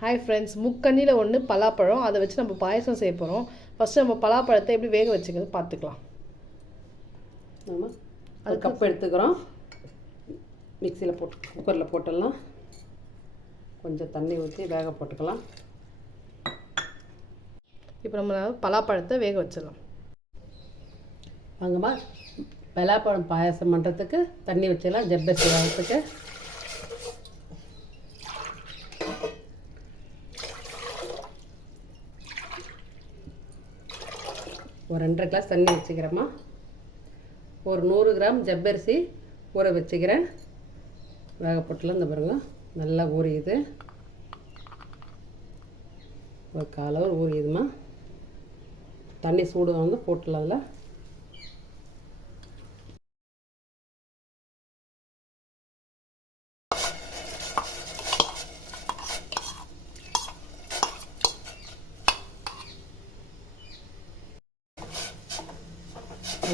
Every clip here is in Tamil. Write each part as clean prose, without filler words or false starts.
ஹாய் ஃப்ரெண்ட்ஸ், முக்கண்ணியில் ஒன்று பலாப்பழம். அதை வச்சு நம்ம பாயசம் செய்ய போகிறோம். ஃபஸ்ட்டு நம்ம பலாப்பழத்தை எப்படி வேக வச்சுக்கிறது பார்த்துக்கலாம். நம்ம அது கப் எடுத்துக்கிறோம். மிக்சியில் போட்டு குக்கரில் போட்டுடலாம். கொஞ்சம் தண்ணி ஊற்றி வேக போட்டுக்கலாம். இப்போ நம்ம பலாப்பழத்தை வேக வச்சிடலாம். வாங்கம்மா, பலாப்பழம் பாயசம் பண்ணுறதுக்கு தண்ணி வச்சிடலாம். ஜப்பரிசி வேகத்துக்கு ஒரு 2.5 கிளாஸ் தண்ணி வச்சுக்கிறேம்மா. ஒரு 100 கிராம் ஜப்பரிசி ஊற வச்சுக்கிறேன். வேக போட்டுலாம் இந்த பாருங்க நல்லா ஊறியுது. ஒரு 1/4 ஹவர் ஊறியுதுமா. தண்ணி சூடு வந்து போட்டுடலாம். அதில்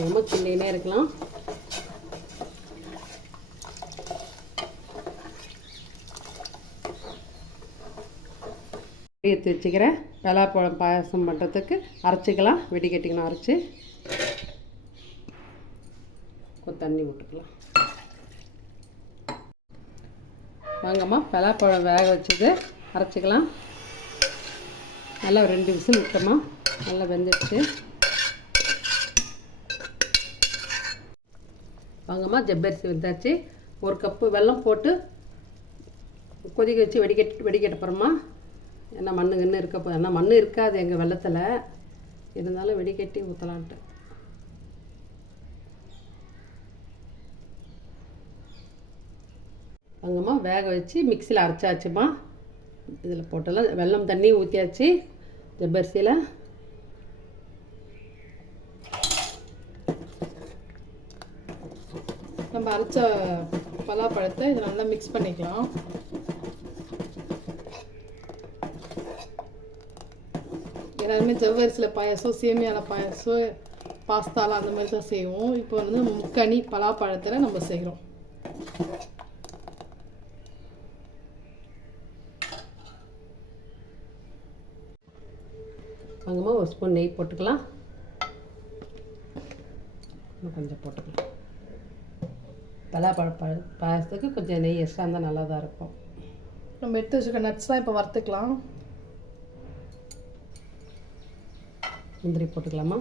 ரொம்ப கிண்டினே இருக்கலாம். எடுத்து வச்சுக்கிறேன். பலாப்பழம் பாயாசம் பண்ணுறதுக்கு அரைச்சிக்கலாம். வெடிக்கட்டிக்கணும். அரைச்சி தண்ணி விட்டுக்கலாம். வாங்கம்மா, பலாப்பழம் வேக வச்சது அரைச்சிக்கலாம். நல்லா 2 விசில் விட்டோமா. நல்லா வெந்துடுச்சு. வாங்கம்மா, ஜப்பரிசி வெந்தாச்சு. 1 கப்பு வெல்லம் போட்டு கொதிக்க வச்சு வெடிக்கட்ட போகிறோமா. ஏன்னா மண்ணு இருக்க ஏன்னா மண் இருக்காது எங்கள் வெள்ளத்தில், இருந்தாலும் வெடிக்கட்டி ஊற்றலான்ட்டு. வாங்கம்மா, வேக வச்சு மிக்சியில் அரைச்சாச்சுமா. இதில் போட்டலாம். வெல்லம் தண்ணி ஊற்றியாச்சு ஜப்பரிசியில். நம்ம அரைச்ச பலாப்பழத்தை இதை நல்லா மிக்ஸ் பண்ணிக்கலாம். எல்லாருமே ஜவ்வரிசியில் பாயசம், சேமியாவில் பாயசம், பாஸ்தாலாம் அந்த மாதிரி தான் செய்வோம். இப்போ வந்து முக்கணி பலாப்பழத்தில் நம்ம செய்கிறோம். வாங்கம்மா, 1 ஸ்பூன் நெய் போட்டுக்கலாம். கொஞ்சம் போட்டுக்கலாம். பலாப்பழ பாயசத்துக்கு கொஞ்சம் நெய் எக்ஸ்ட்ரா இருந்தால் நல்லா தான் இருக்கும். நம்ம எடுத்து வச்சுக்க நட்ஸ்லாம் இப்போ வறுத்துக்கலாம். முந்திரி போட்டுக்கலாமா.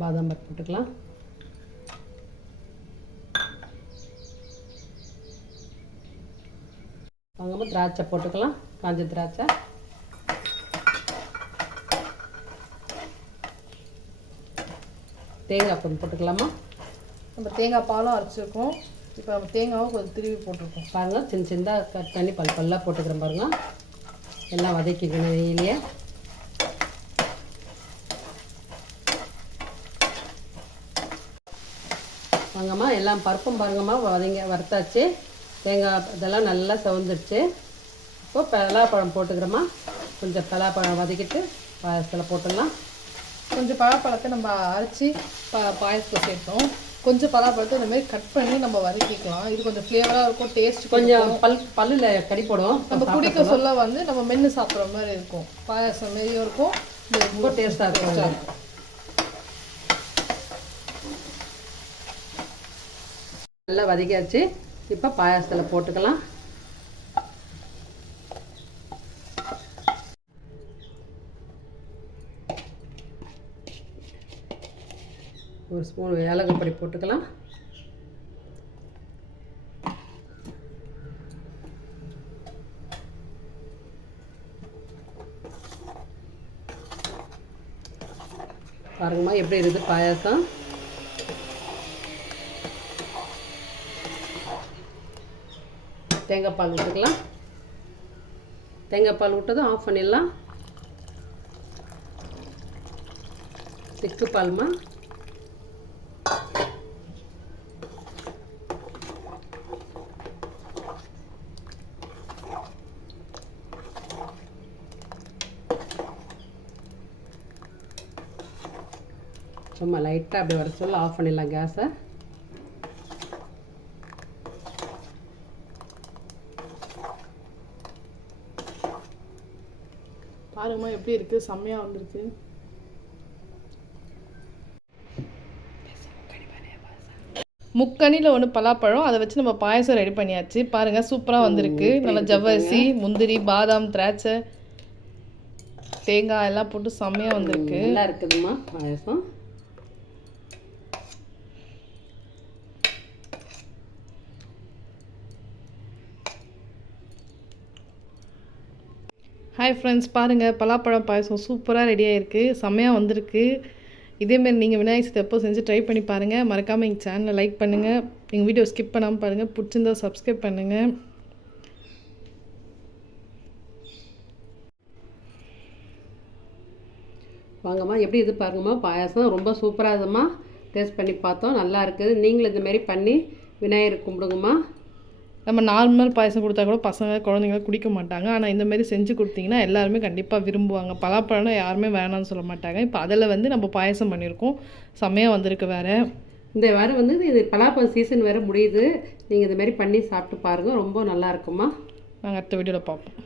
பாதாம் பருப்பு போட்டுக்கலாம். வாங்கம்மா, திராட்சை போட்டுக்கலாம். காஞ்ச திராட்சை. தேங்காய் கொஞ்சம் போட்டுக்கலாமா. நம்ம தேங்காய் பாலும் அரைச்சிருக்கோம். இப்போ நம்ம தேங்காவும் கொஞ்சம் திருவி போட்டிருக்கோம். பாருங்கள், சின்ன சின்னதாக கட் பண்ணி பல்லாக போட்டுக்கிறேன். பாருங்கள், எல்லாம் வதக்கிக்கணும் நெய்யிலேயே. வாங்கம்மா, எல்லாம் பருப்பும் பாருங்கம்மா வறுத்தாச்சு. தேங்காய் இதெல்லாம் நல்லா செவந்துடுச்சு. இப்போ பலாப்பழம் போட்டுக்கிறோம்மா. கொஞ்சம் பலாப்பழம் வதக்கிட்டு பாயசத்தில் போட்டுடலாம். கொஞ்சம் பலாப்பழத்தை நம்ம அரைச்சி பாயசத்தில் சேர்த்தோம். கொஞ்சம் பலாப்பழத்தை இந்த மாதிரி கட் பண்ணி நம்ம வதக்கிக்கலாம். இது கொஞ்சம் ஃப்ளேவராக இருக்கும், டேஸ்ட் கொஞ்சம் பல்லில் கடி போடும். நம்ம குடிக்க சொல்ல வந்து நம்ம மென்று சாப்பிட்ற மாதிரி இருக்கும். பாயசம் மாரியும் இருக்கும், ரொம்ப டேஸ்ட்டாக இருக்கும். நல்லா வதக்கியாச்சு. இப்போ பாயசத்தில் போட்டுக்கலாம். ஒரு ஸ்பூன் ஏலக்காய் பொடி போட்டுக்கலாம். பாருங்கம்மா எப்படி இருக்குது பாயாசம். தேங்காய் பால் விட்டுக்கலாம். தேங்காய் பால் விட்டதும் ஆஃப் பண்ணிடலாம். திக்கு பால்மா. சும்மா லைட்டாக அப்படி வர சொல்ல ஆஃப் பண்ணிடலாம் கேஸை. பாருங்கம்மா எப்படி இருக்குது, செம்மையாக வந்திருக்கு. முக்கணியில் ஒன்று பலாப்பழம், அதை வச்சு நம்ம பாயசம் ரெடி பண்ணியாச்சு. பாருங்கள் சூப்பராக வந்திருக்கு. நல்லா ஜவ்வரிசி, முந்திரி, பாதாம், திராட்சை, தேங்காய் எல்லாம் போட்டு செம்மையாக வந்திருக்கு. நல்லா இருக்குதுமா பாயசம். ஹாய் ஃப்ரெண்ட்ஸ், பாருங்கள் பலாப்பழம் பாயசம் சூப்பராக ரெடி ஆகிருக்கு, செம்மையாக வந்திருக்கு. இதேமாரி நீங்கள் விநாயகர் சதுர்த்தி எப்போ செஞ்சு ட்ரை பண்ணி பாருங்கள். மறக்காமல் எங்கள் சேனலை லைக் பண்ணுங்கள், எங்கள் வீடியோ ஸ்கிப் பண்ணாமல் பாருங்கள், பிடிச்சிருந்தா சப்ஸ்கிரைப் பண்ணுங்கள். வாங்கம்மா எப்படி இது பாருங்கம்மா பாயாசம் ரொம்ப சூப்பராக இருக்குதும்மா. டேஸ்ட் பண்ணி பார்த்தோம், நல்லா இருக்குது. நீங்களும் இந்தமாரி பண்ணி விநாயகர் கும்பிடுங்கம்மா. நம்ம நார்மல் பாயசம் கொடுத்தா கூட பசங்க குழந்தைங்க குடிக்க மாட்டாங்க. ஆனால் இந்தமாரி செஞ்சு கொடுத்தீங்கன்னா எல்லாருமே கண்டிப்பாக விரும்புவாங்க. பலாப்பழம்னா யாருமே வேணாம்னு சொல்ல மாட்டாங்க. இப்போ அதில் வந்து நம்ம பாயசம் பண்ணியிருக்கோம், செம்மையாக வந்திருக்கு. வேறு இந்த வாரம் வந்து இது பலாப்பழம் சீசன் வேறு முடியுது. நீங்கள் இதுமாரி பண்ணி சாப்பிட்டு பாருங்கள், ரொம்ப நல்லா இருக்குமா. நாங்கள் அடுத்த வீடியோவில் பார்ப்போம்.